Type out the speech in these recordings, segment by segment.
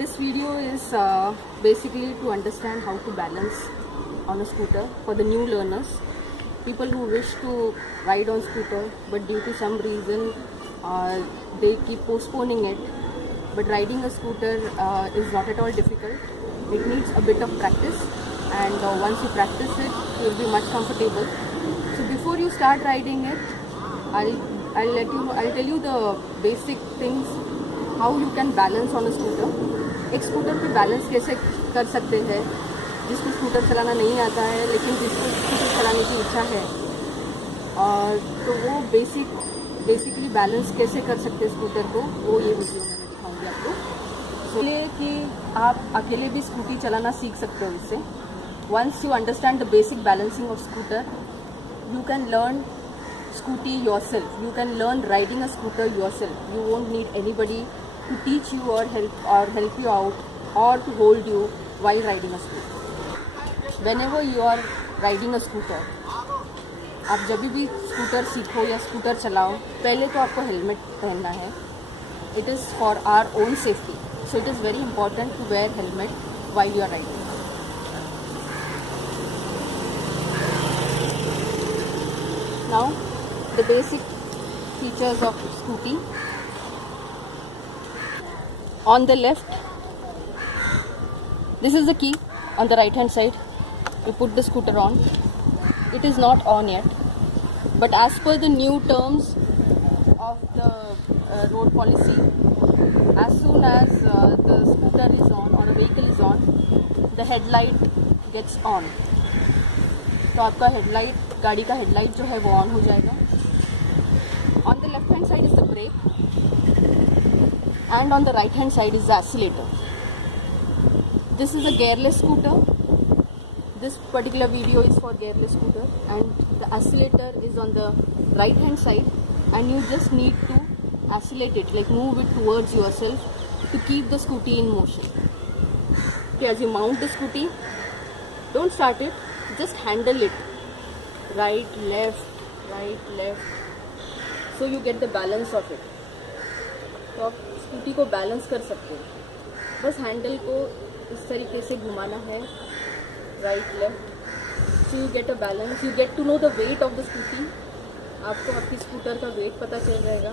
This video is basically to understand how to balance on a scooter for the new learners, people who wish to ride on scooter but due to some reason they keep postponing it. But riding a scooter is not at all difficult. It needs a bit of practice, and once you practice it, you will be much comfortable. So before you start riding it, I'll tell you the basic things how you can balance on a scooter. एक scooter पे balance कैसे कर सकते हैं जिसको scooter चलाना नहीं आता है लेकिन जिसको स्कूटर चलाने की इच्छा है, और तो वो बेसिकली बैलेंस कैसे कर सकते हैं स्कूटर को, वो ये वीडियो में दिखाऊंगी आपको। इसलिए कि आप अकेले भी स्कूटी चलाना सीख सकते हो इससे। Once you understand the basic balancing of scooter, you can learn scooty yourself. You can learn riding a scooter yourself. You won't need anybody to teach you or help you out or to hold you while riding a scooter. Whenever you are riding a scooter, आप जब भी scooter सीखो या scooter चलाओ, पहले तो आपको helmet पहनना है. It is for our own safety. So it is very important to wear helmet while you are riding. Now the basic features of scooty. On the left, this is the key. On the right hand side, you put the scooter on. It is not on yet, but as per the new terms of the road policy, as soon as the scooter is on or a vehicle is on, the headlight gets on. तो आपका headlight, गाड़ी का headlight जो है वो on हो जाएगा. On the left hand side is the brake, and on the right hand side is the accelerator. This is a gearless scooter. This particular video is for gearless scooter, and the accelerator is on the right hand side, and you just need to accelerate it, like move it towards yourself to keep the scooty in motion. Okay, as you mount the scooty, don't start it, just handle it. Right, left. So you get the balance of it. तो आप scooty को balance कर सकते हो. बस handle को इस तरीके से घुमाना है, right left. So you get a balance. You get to know the weight of the Scooty. आपको आपकी स्कूटर का वेट पता चल जाएगा.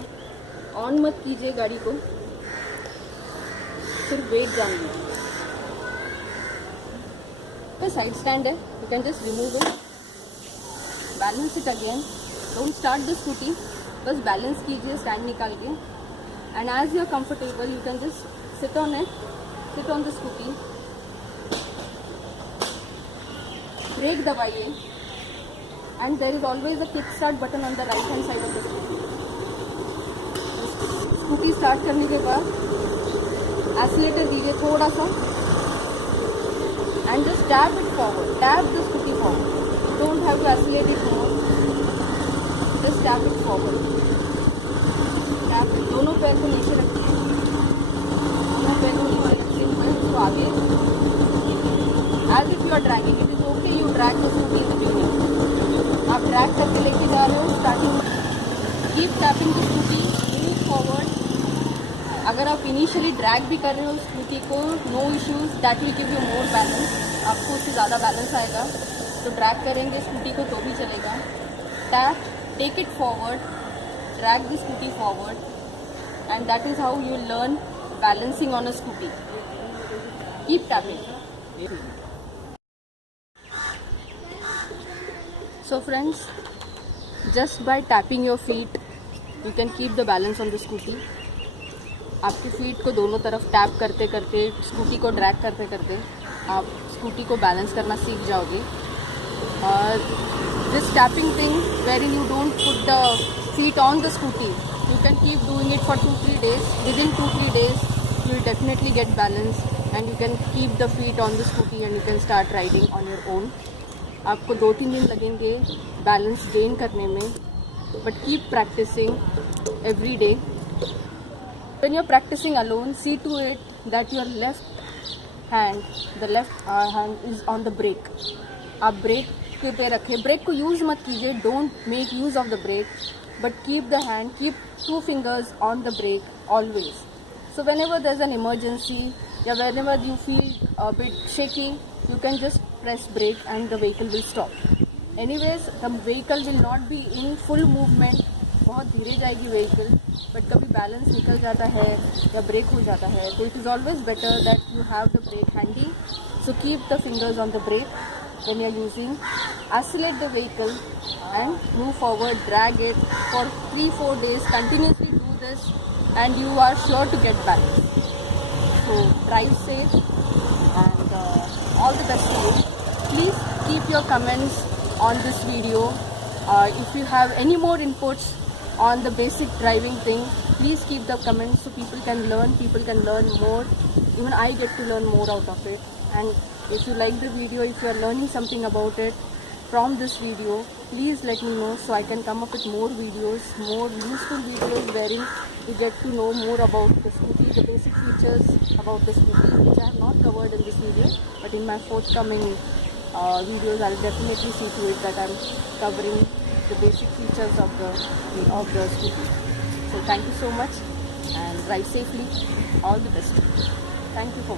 ऑन मत कीजिए गाड़ी को, सिर्फ वेट जान लीजिए. तो साइड स्टैंड है, you can just remove it, balance it again. Don't start the scooty, बस बैलेंस कीजिए स्टैंड निकाल के. And as you are comfortable, you can just sit on it, sit on the scooty. Brake दबाइए, and there is always a kick start button on the right hand side of the scooty. Scooty start करने के बाद accelerator दीजिए थोड़ा सा, and just tap it forward, tap the scooty forward. Don't have to accelerate it more, just tap it forward. Tap it. दोनों पैर को नीचे रखिए, दोनों पैर को नीचे रखते हुए उसको आगे, as if you are dragging. It is okay, you drag the scooty in the beginning. आप ड्रैग करके लेके जा रहे हो starting. Keep tapping the scooty, move forward. अगर आप इनिशियली ड्रैग भी कर रहे हो स्कूटी को, no issues, that will give you more balance. आपको उससे ज़्यादा बैलेंस आएगा. तो ड्रैग करेंगे स्कूटी को तो भी चलेगा. Tap, take it forward, drag the scooty forward, and that is how you learn balancing on a scooty. Keep tapping. So friends, just by tapping your feet, you can keep the balance on the scooty. आपकी feet को दोनों तरफ tap करते करते, scooty को drag करते करते आप स्कूटी को बैलेंस करना सीख जाओगे. और this tapping thing wherein you don't put the feet on the scooty, you can keep doing it for 2-3 days. Within 2-3 days you will definitely get balance, and you can keep the feet on the scooty and you can start riding on your own. आपको 2-3 दिन लगेंगे balance gain करने में, but keep practicing every day. When you're practicing alone, see to it that your left hand is on the brake. आप brake पे रखें. Brake को use मत कीजिए, don't make use of the brake, but keep the hand, keep 2 fingers on the brake always. So whenever there's an emergency, या whenever you feel a bit shaky, you can just press brake and the vehicle will stop. Anyways, the vehicle will not be in full movement, बहुत धीरे जाएगी vehicle, but कभी balance निकल जाता है या brake हो जाता है, तो it is always better that you have the brake handy. So keep the fingers on the brake when you are using. Accelerate the vehicle and move forward, drag it for 3-4 days, continuously do this and you are sure to get balance. So drive safe and all the best to you. Please keep your comments on this video. If you have any more inputs on the basic driving thing, please keep the comments so people can learn more. Even I get to learn more out of it. And if you like the video, if you are learning something about it from this video, please let me know so I can come up with more videos, more useful videos wherein you get to know more about the scooty, the basic features about the scooty, which I have not covered in this video, but in my forthcoming videos I'll definitely see to it that I'm covering the basic features of the scooty. So thank you so much and drive safely. All the best. Thank you for watching.